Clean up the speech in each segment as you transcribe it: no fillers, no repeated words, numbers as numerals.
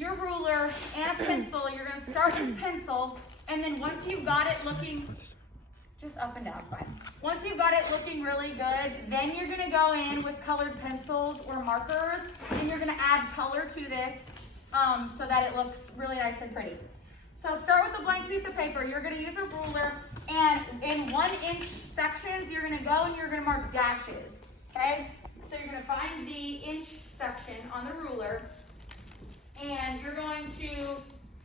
your ruler and a pencil. You're gonna start with pencil, and then once you've got it looking, just up and down, fine. Once you've got it looking really good, then you're gonna go in with colored pencils or markers, and you're gonna add color to this so that it looks really nice and pretty. So start with a blank piece of paper. You're gonna use a ruler, and in 1-inch sections, you're gonna go and you're gonna mark dashes, okay? So you're gonna find the inch section on the ruler, and you're going to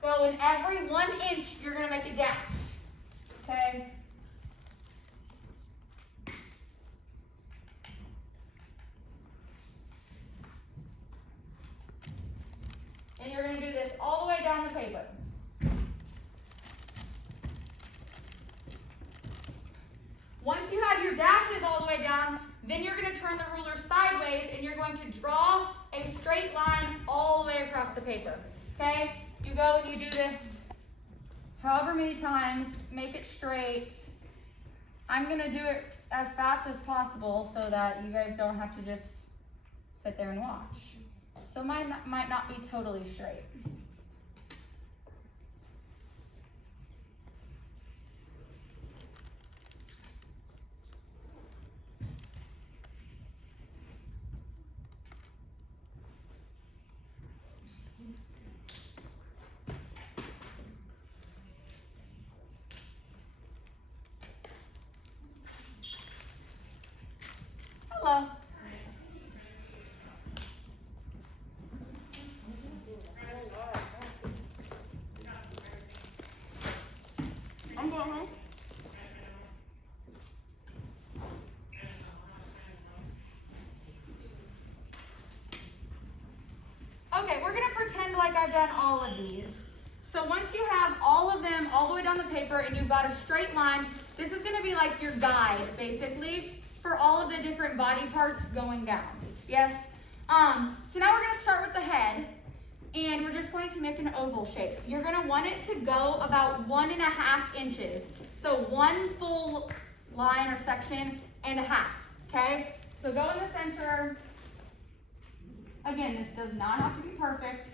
go in every 1 inch, you're gonna make a dash, okay? And you're gonna do this all the way down the paper. Once you have your dashes all the way down, then you're going to turn the ruler sideways and you're going to draw a straight line all the way across the paper. Okay? You go and you do this however many times, make it straight. I'm going to do it as fast as possible so that you guys don't have to just sit there and watch. So mine might not be totally straight. Hello. I'm going home. Okay, we're going to pretend like I've done all of these. So once you have all of them all the way down the paper and you've got a straight line, this is going to be like your guide, basically, for all of the different body parts going down. Yes? So now we're going to start with the head, and we're just going to make an oval shape. You're going to want it to go about 1.5 inches. So 1 full line or section and a half, okay? So go in the center. Again, this does not have to be perfect.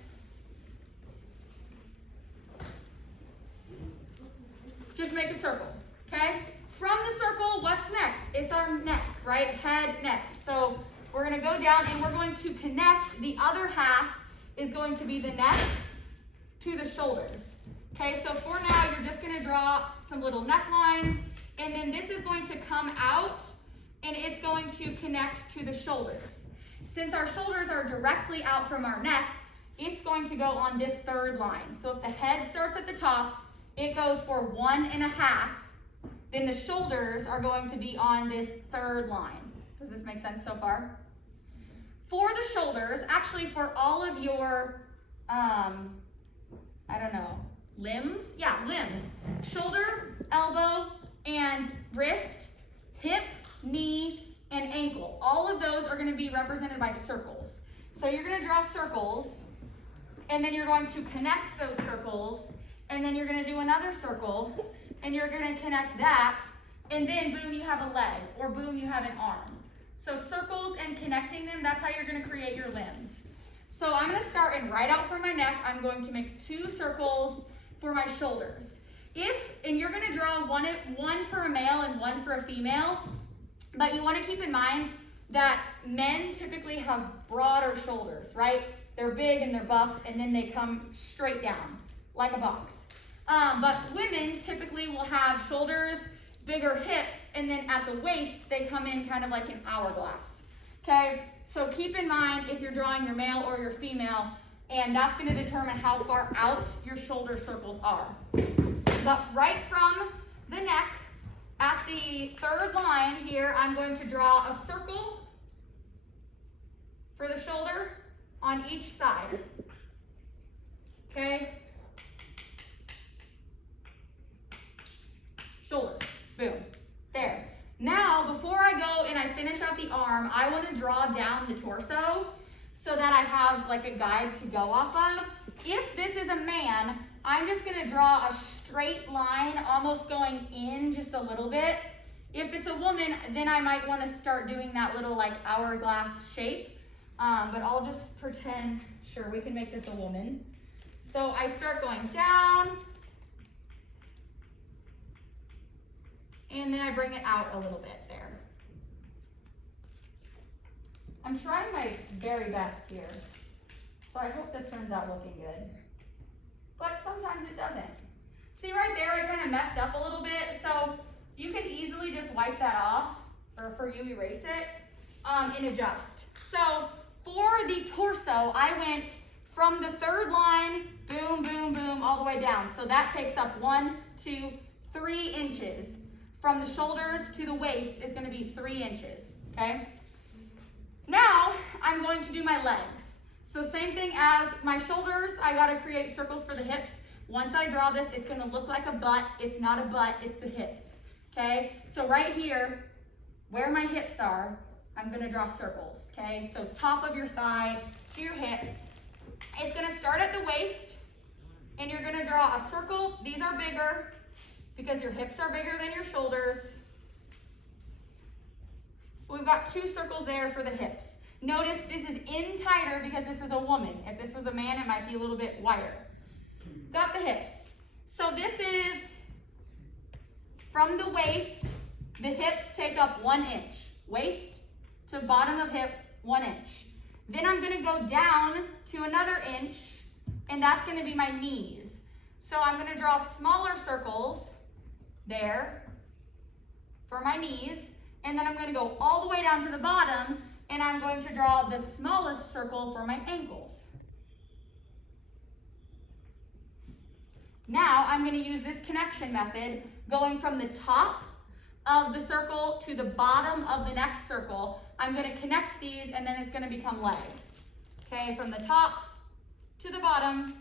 Just make a circle, okay? From the circle, what's next? It's our neck, right? Head, neck. So we're going to go down and we're going to connect. The other half is going to be the neck to the shoulders. Okay, so for now, you're just going to draw some little necklines, and then this is going to come out, and it's going to connect to the shoulders. Since our shoulders are directly out from our neck, it's going to go on this third line. So if the head starts at the top, it goes for 1.5, then the shoulders are going to be on this third line. Does this make sense so far? For the shoulders, actually for all of your, I don't know, limbs? Yeah, limbs. Shoulder, elbow, and wrist, hip, knee, and ankle. All of those are going to be represented by circles. So you're going to draw circles, and then you're going to connect those circles, and then you're going to do another circle, and you're going to connect that, and then boom, you have a leg, or boom, you have an arm. So circles and connecting them, that's how you're going to create your limbs. So I'm going to start, and right out from my neck, I'm going to make 2 circles for my shoulders. And you're going to draw one for a male and 1 for a female, but you want to keep in mind that men typically have broader shoulders, right? They're big and they're buff, and then they come straight down, like a box. But women typically will have shoulders, bigger hips, and then at the waist, they come in kind of like an hourglass, okay? So keep in mind if you're drawing your male or your female, and that's going to determine how far out your shoulder circles are. But right from the neck, at the third line here, I'm going to draw a circle for the shoulder on each side, okay? Shoulders, boom, there. Now, before I go and I finish out the arm, I want to draw down the torso so that I have like a guide to go off of. If this is a man, I'm just going to draw a straight line, almost going in just a little bit. If it's a woman, then I might want to start doing that little like hourglass shape. But I'll just pretend, sure, we can make this a woman. So I start going down, and then I bring it out a little bit there. I'm trying my very best here, so I hope this turns out looking good. But sometimes it doesn't. See right there, I kind of messed up a little bit, so you can easily just wipe that off, or for you, erase it, and adjust. So for the torso, I went from the third line, boom, boom, boom, all the way down. So that takes up 1, 2, 3 inches. From the shoulders to the waist is going to be 3 inches, okay? Now, I'm going to do my legs. So same thing as my shoulders, I got to create circles for the hips. Once I draw this, it's going to look like a butt. It's not a butt, it's the hips, okay? So right here, where my hips are, I'm going to draw circles, okay? So top of your thigh to your hip. It's going to start at the waist, and you're going to draw a circle. These are bigger because your hips are bigger than your shoulders. We've got 2 circles there for the hips. Notice this is in tighter because this is a woman. If this was a man, it might be a little bit wider. Got the hips. So this is from the waist, the hips take up 1 inch. Waist to bottom of hip, 1 inch. Then I'm going to go down to another inch, and that's going to be my knees. So I'm going to draw smaller circles there for my knees, and then I'm going to go all the way down to the bottom, and I'm going to draw the smallest circle for my ankles. Now I'm going to use this connection method, going from the top of the circle to the bottom of the next circle. I'm going to connect these, and then it's going to become legs. Okay, from the top to the bottom,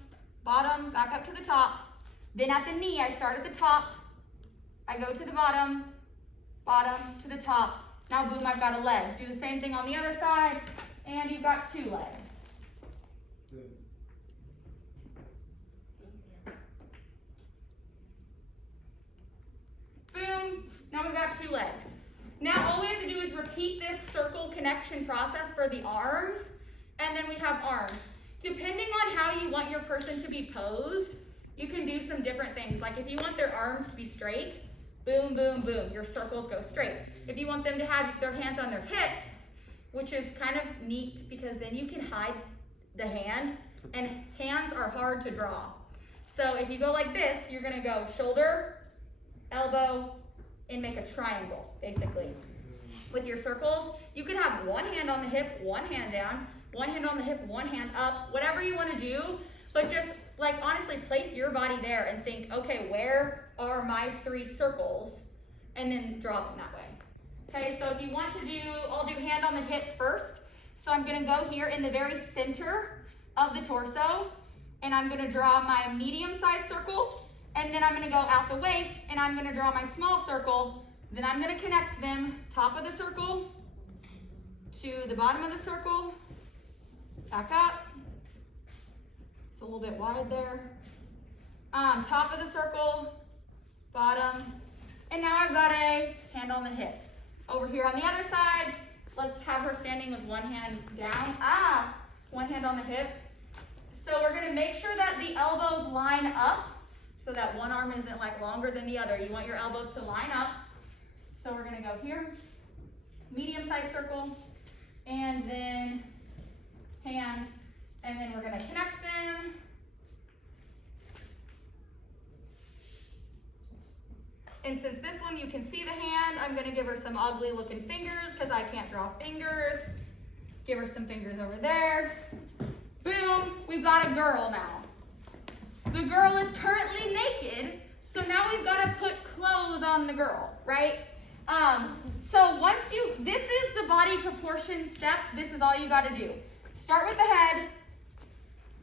bottom, back up to the top. Then at the knee, I start at the top, I go to the bottom, bottom to the top. Now boom, I've got a leg. Do the same thing on the other side, and you've got 2 legs. Boom, now we've got 2 legs. Now all we have to do is repeat this circle connection process for the arms, and then we have arms. Depending on how you want your person to be posed, you can do some different things. Like if you want their arms to be straight, boom, boom, boom, your circles go straight. If you want them to have their hands on their hips, which is kind of neat because then you can hide the hand, and hands are hard to draw. So if you go like this, you're gonna go shoulder, elbow, and make a triangle, basically. With your circles, you can have 1 hand on the hip, 1 hand down, 1 hand on the hip, 1 hand up, whatever you want to do, but just like honestly place your body there and think, okay, where are my 3 circles? And then draw them that way. Okay, so if you want to do, I'll do hand on the hip first. So I'm gonna go here in the very center of the torso, and I'm gonna draw my medium-sized circle, and then I'm gonna go out the waist, and I'm gonna draw my small circle. Then I'm gonna connect them, top of the circle to the bottom of the circle, back up. It's a little bit wide there. Top of the circle, bottom, and now I've got a hand on the hip. Over here on the other side, let's have her standing with 1 hand down. 1 hand on the hip. So we're gonna make sure that the elbows line up so that one arm isn't like longer than the other. You want your elbows to line up. So we're gonna go here, medium-sized circle, and then hand, and then we're gonna connect them. And since this one you can see the hand, I'm gonna give her some ugly looking fingers because I can't draw fingers. Give her some fingers over there. Boom, we've got a girl now. The girl is currently naked, so now we've gotta put clothes on the girl, right? So once this is the body proportion step, this is all you gotta do. Start with the head.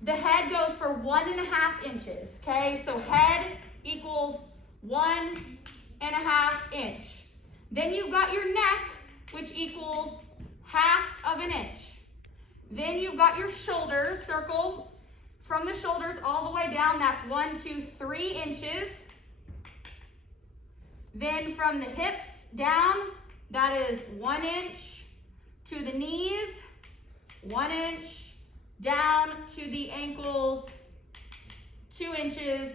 The head goes for 1.5 inches, okay? So head equals 1.5 inch. Then you've got your neck, which equals 1/2 inch. Then you've got your shoulders, circle from the shoulders all the way down, that's 1, 2, 3 inches. Then from the hips down, that is 1 inch to the knees, 1 inch, down to the ankles, 2 inches.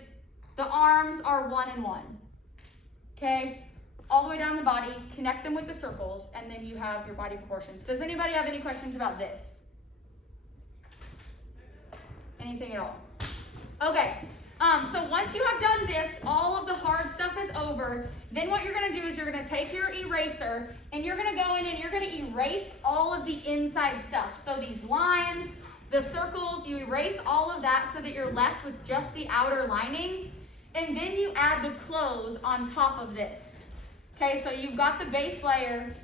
The arms are 1 and 1. Okay? All the way down the body, connect them with the circles, and then you have your body proportions. Does anybody have any questions about this? Anything at all? Okay, so once you have done this, all of the hard stuff is over. Then what you're gonna do is you're gonna take your eraser and you're gonna go in and you're gonna erase all of the inside stuff. So these lines, the circles, you erase all of that so that you're left with just the outer lining. And then you add the clothes on top of this. Okay, so you've got the base layer.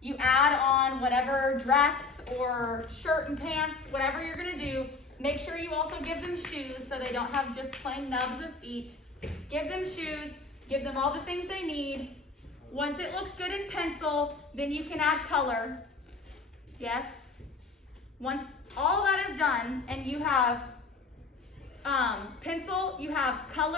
You add on whatever dress or shirt and pants, whatever you're gonna do. Make sure you also give them shoes so they don't have just plain nubs as feet. Give them shoes, give them all the things they need. Once it looks good in pencil, then you can add color. Yes. Once all that is done and you have pencil, you have color.